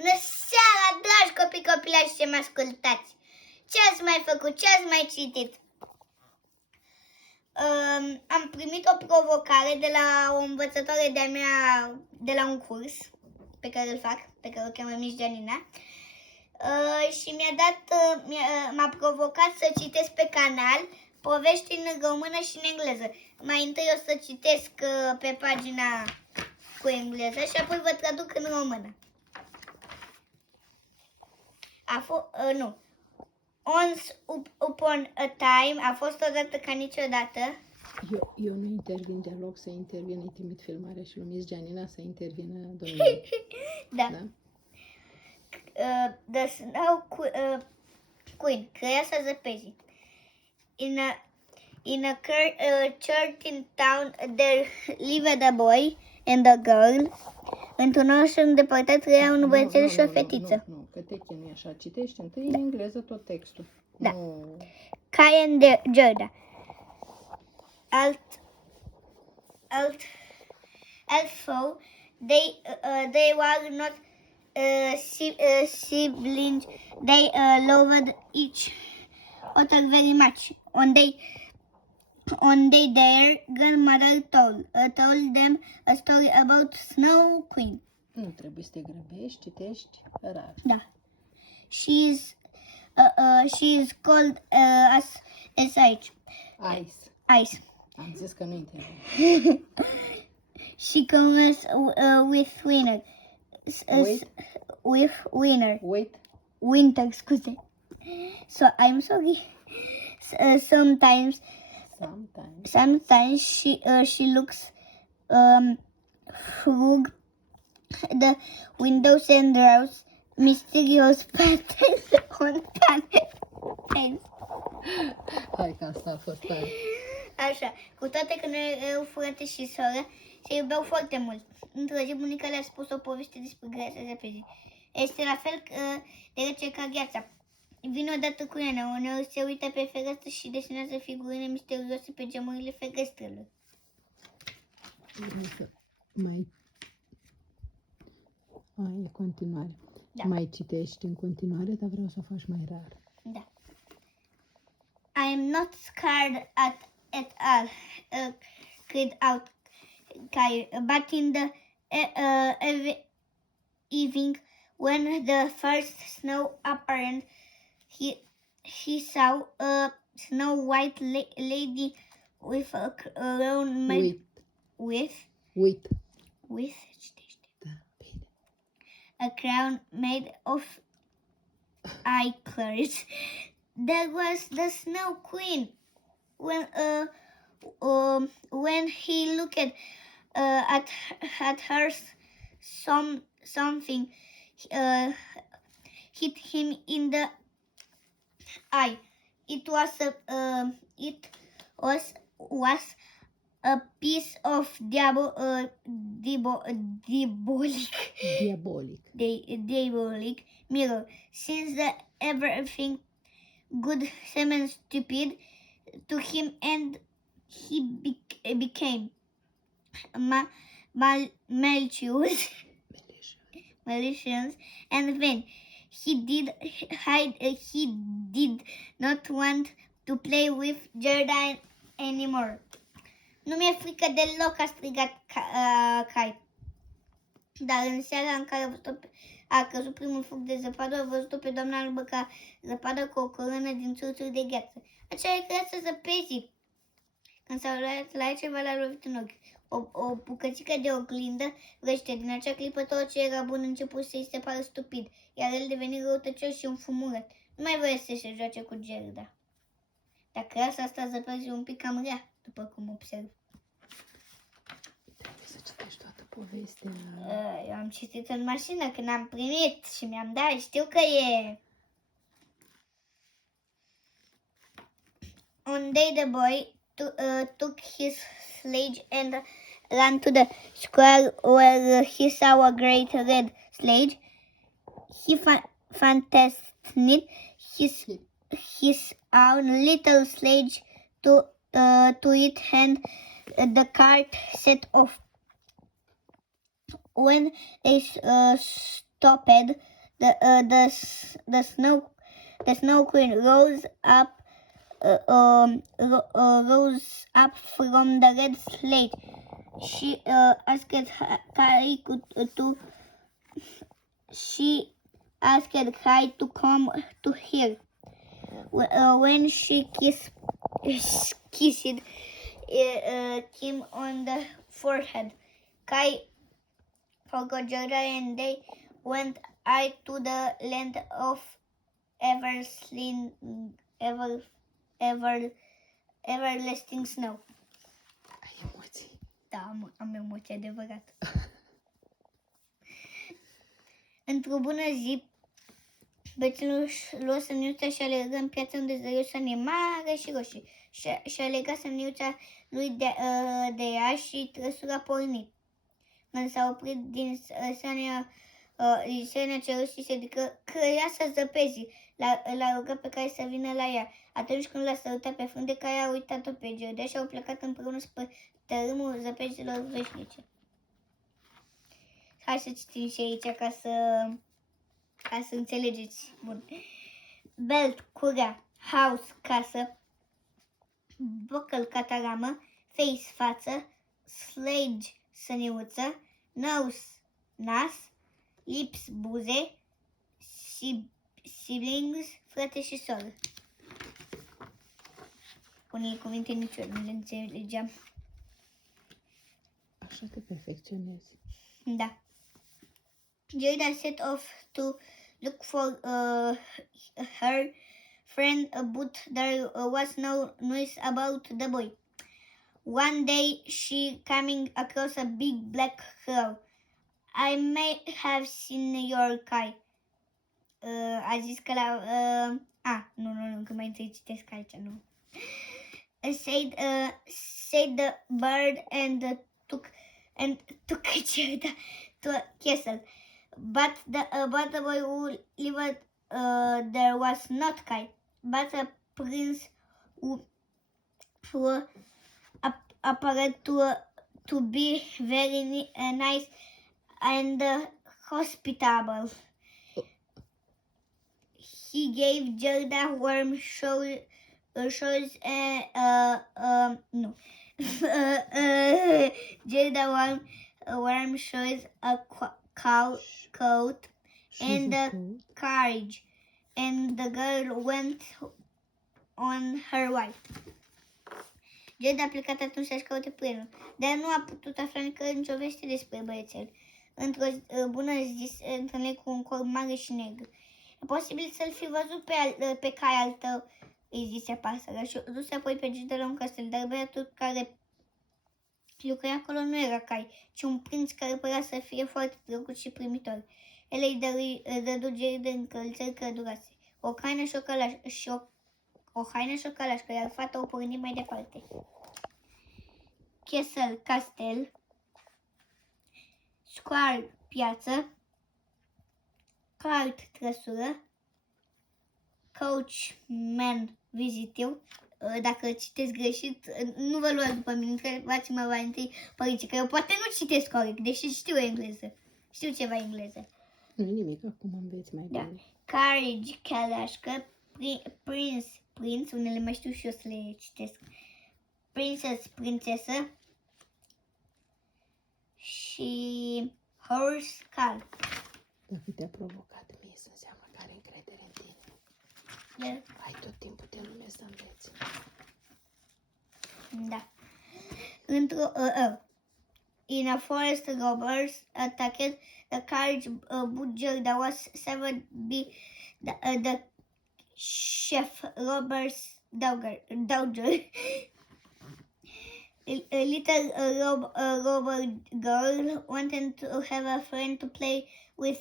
Bună seara, dragi copii, copilași ce mă ascultați! Ce ați mai făcut? Ce ați mai citit? Am primit o provocare de la o învățătoare de-a mea, de la un curs pe care îl fac, pe care o cheamă Miss Gianina. Și m-a provocat să citesc pe canal povești în română și în engleză. Mai întâi o să citesc pe pagina cu engleză și apoi vă traduc în română. Once upon a time, a fost odată ca niciodată. Eu nu intervin deloc, să intervin, îi trimit filmarea și lui Miss Gianina să intervină domnul. Da. The Snow Queen, Crăiasa Zăpezii. In a certain town there lived a boy and a girl. Într-un oraș îndepărtat trăia un băiețel și o fetiță. Nu, că te chinui așa. Citești întâi în engleză tot textul. Da. Nu. Kai and Gerda. Although they were not siblings, they loved each other very much. One day their grandmother told them a story about Snow Queen. Nu trebuie să te grăbești, citești rar. Da. She is called as Ice. Ice. Am zis că nu intervin. She comes with winter. With winter. Winter, scuze. So I'm sorry. Sometimes she looks through the windows and draws mysterious patterns on panels. Hai că asta a fost tare. Așa, cu toate că noi erau frate și soră, se iubeau foarte mult. Într-o zi, bunica le-a spus o poveste despre Crăiasa Zăpezii. Este la fel de rece ca gheața. Vine odată cu ea, uneori se uită pe fereastră și desenează figurine misterioase pe geamurile ferestrelor. E continuare. Da. Mai citești în continuare, dar vreau să o faci mai rar. Da. I am not scared at all, cried out Kai, but in the evening, when the first snow appeared, he saw a snow white lady with a crown made a crown made of acorns. That was the Snow Queen. When he looked at her, something hit him in the eye. It was a piece of diabolic mirror. Since everything good seemed stupid to him, and he became malicious, and then he did not want to play with Gerda anymore. Nu mi-e frică deloc, a strigat Kai. Dar în seara în care a căzut primul foc de zăpadă, a văzut-o pe doamna albă ca zăpadă cu o coroană din țurțuri de gheață. Aceea e Crăiasa Zăpezii. Când s-a uitat la ea, ceva l-a lovit în ochi. O bucățică de oglindă răște. Din acea clipă tot ce era bun început să-i se pară stupid, iar el deveni răutăcios și înfumurat. Nu mai voia să se joace cu Gerda. Dar Crăiasa asta Zăpezii un pic cam rea, după cum observ. Trebuie să citești toată povestea. Eu am citit în mașină când am primit și mi-am dat, știu că e. One day the boy took his sledge and ran to the square where he saw a great red sledge. He fastened his own little sledge to it, and the cart set off. When they stopped, the snow queen rose up from the red slate. She asked Kai to come to her. When she kissed Kim on the forehead, Kai forgot Gerda and they went out to the land of everlasting snow. Ai emoții. Da, am emoții, adevărat. Într-o bună zi, băiețelul luă săniuța și alergă în piață unde zăreau sănie mare și roșii. Și alega săniuța lui de ea și trăsura porni. Când s-a oprit din sania cea roșie se ridică, căia să zăpezi. L-a rugat pe care să vină la ea. Atunci când l-a sărutat pe frunte, care a uitat-o pe Gerda și au plecat împreună spre tărâmul zăpezilor veșnice. Hai să citim și aici ca să înțelegeți. Bun. Belt, curea, house, casă, buckle, cataramă, face, față, sledge, săniuță, nose, nas, lips, buze, siblings, frate și soră. Unele cuvinte niciodată nu le înțelegeam. Așa te perfecționezi. Da. Gerda set off to look for her friend, but there was no news about the boy. One day she coming across a big black crow. I may have seen your Kai. A zis că nu, că mai întâi citesc aici, nu. Said the bird and took Gerda to a castle. But the boy who lived there was not Kai, but a prince who appeared to be very nice and hospitable. He gave Gerda warm showers Gerda warm showers, a coat, and a carriage, and the girl went on her way. Gerda a plecat atunci să-și caute prințul, dar nu a putut afla nicio veste despre băiețel. Într-o bună zi se întâlni cu un corb mare și negru. E posibil să-l fi văzut pe Kai al tău, îi zise pasărea și o duse apoi pe Gerda la un castel, dar băiatul care lucra acolo nu era Kai, ci un prinț care părea să fie foarte drăguț și primitor. El îi dădu Gerda încălțări călduroase, o haină și o călașcă, iar fata o porni mai departe. Castle, castel, square, piață, cart, trăsură, coachman, vizitiu. Dacă citesc greșit, nu vă luați după mine, întrebați-mă mai întâi părinții, că eu poate nu citesc corect, deși știu engleză. Știu ceva engleză. Nu nimic, acum înveți mai bine. Carriage, caleașcă, prinț, unele mai știu și eu să le citesc. Princess, prințesă și horse, cal. Dacă te-a provocat mie, să înseamnă că are încredere în tine. Ai tot timpul de lume să înveți. Da. In a forest, robbers attacked the carriage, but Gerda was severed by the chef robber's daughter. A little robber girl wanted to have a friend to play with.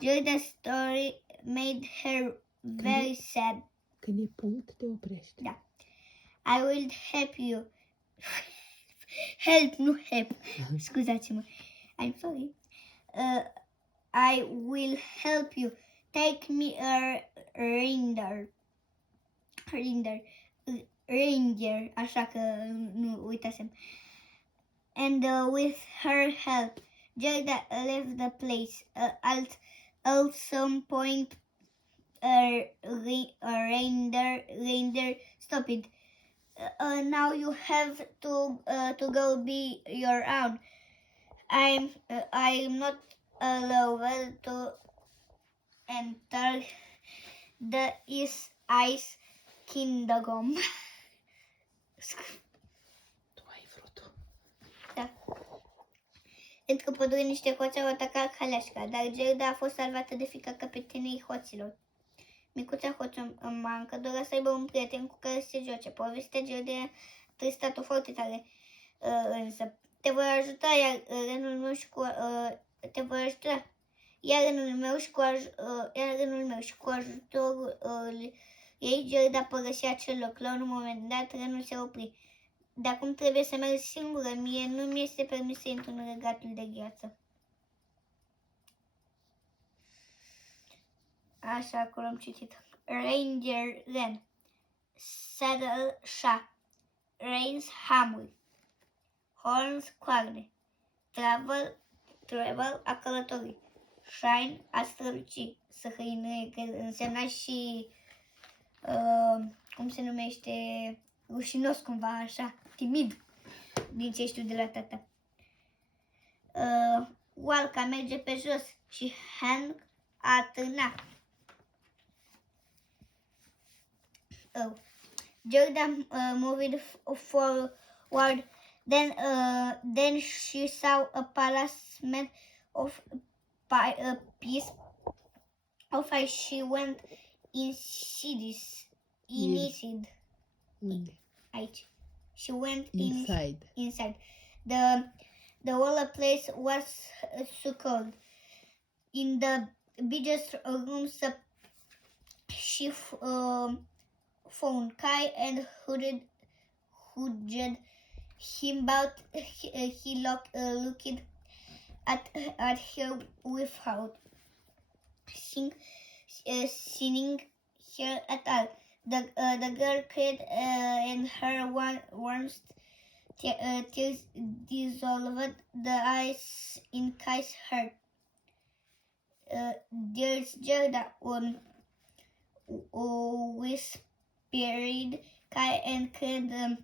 Gerda's story made her very sad. Când e punct, te oprești. Da. I will help you. Help, nu help. Scuzați-mă. I'm sorry. I will help you. Take me a reindeer, așa că nu uitasem. And with her help, Gerda left the place. At some point, reindeer stopped. Now you have to go be your own. I'm not allowed to enter the Ice Kingdom. Tu ai vrut. Da. Pentru că pădurii niște hoți au atacat Haleșca, dar Gerda a fost salvată de fiica capetenei hoților. Micuța hoț în mancă dorea să aibă un prieten cu care să se joace. Povestea Gerda a tristat-o foarte tare, însă te voi ajuta, iar renul meu și cu ajutorul ei, Gerda părăsea acel loc. La un moment dat, renul se opri. De acum trebuie să merg singură. Mie nu mi este permis să intru în regatul de gheață. Așa, acolo am citit. Reindeer ren. Saddle șa. Reins hamuri. Horns coarne. Travel a călători. Shine a străluci. Să hăinuie, că însemna și cum se numește, rușinos cumva, așa, timid, din ce știu de la tata. Oalca merge pe jos și Hank a târnat. Gerda moved forward. Then she saw a palace made of piece of ice. She went inside. Aici. She went inside. The whole place was so cold. In the biggest room, she found Kai and hugged him, but he looked at her without seeing her at all. The girl cried, and her warmth tears dissolved the ice in Kai's heart. There's Gerda, whispered Kai, and cried,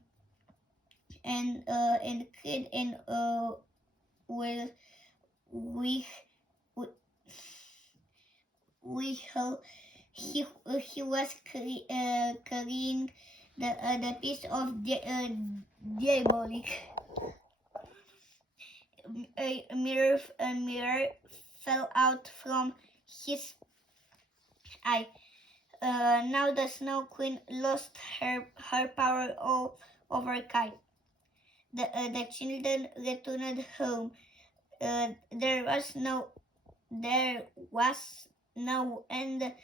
he was carrying the piece of diabolic. A mirror fell out from his eye. Now the Snow Queen lost her power over Kai. The children returned home. There was no end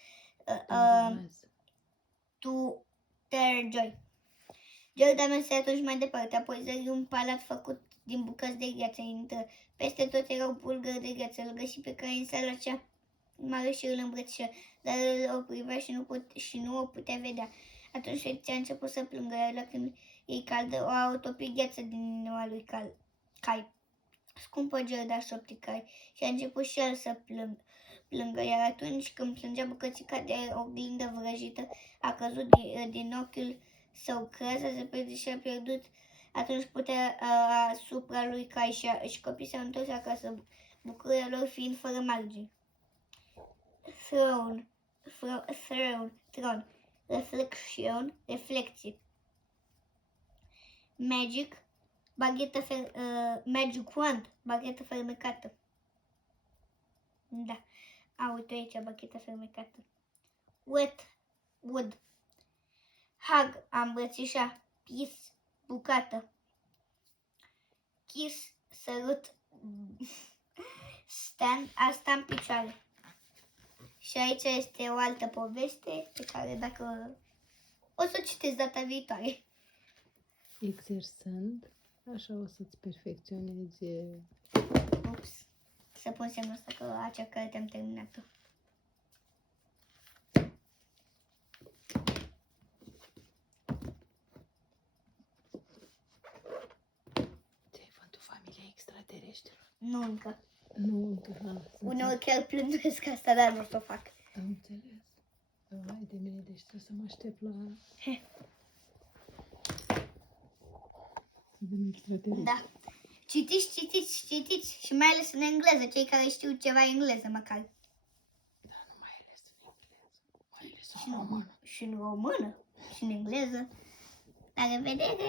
to their joy. Gerda merse atunci mai departe, apoi zări un palat făcut din bucăți de gheață. Intră. Peste tot erau pulgări de gheață. Îl găsi pe care în sala cea mare și îl îmbrățișă, dar o privea și nu o putea vedea. Atunci fetița a început să plângă, iar lacrimile ei calde o au topit gheață din inima lui Kai. Scumpă Gerda, șopti Kai, și a început și el să plângă, iar atunci când plângea, bucățica de oglindă vrăjită a căzut din ochiul său. Creaza se pierde și a pierdut atunci puterea asupra lui Kai și copiii s-au întors acasă, bucuria lor fiind fără margini. Throne, reflecție. Magic, magic wand, baghetă fermecată. Da, uite aici baghetă fermecată. Wet wood. Hug, a îmbrățișa. Piece, bucată. Kiss, sărut. Stand, a sta în picioare. Și aici este o altă poveste pe care dacă o să o citesc data viitoare. Exersând, așa o să-ți perfecționezi. Ups, să pun semnul ăsta că acea carte am terminat-o. Ți-ai văzut Familia Extraterestrilor? Nu încă. Nu, încă, Uneori chiar plândesc asta, dar nu o să o fac. Am înțeles. Vai de mine, deci trebuie să mă aștept la... Să vin extraterestri. Da. Citiți și mai ales în engleză, cei care știu ceva engleză măcar. Da, nu mai ales în engleză, mai ales în română. Și în română, și în engleză. La revedere!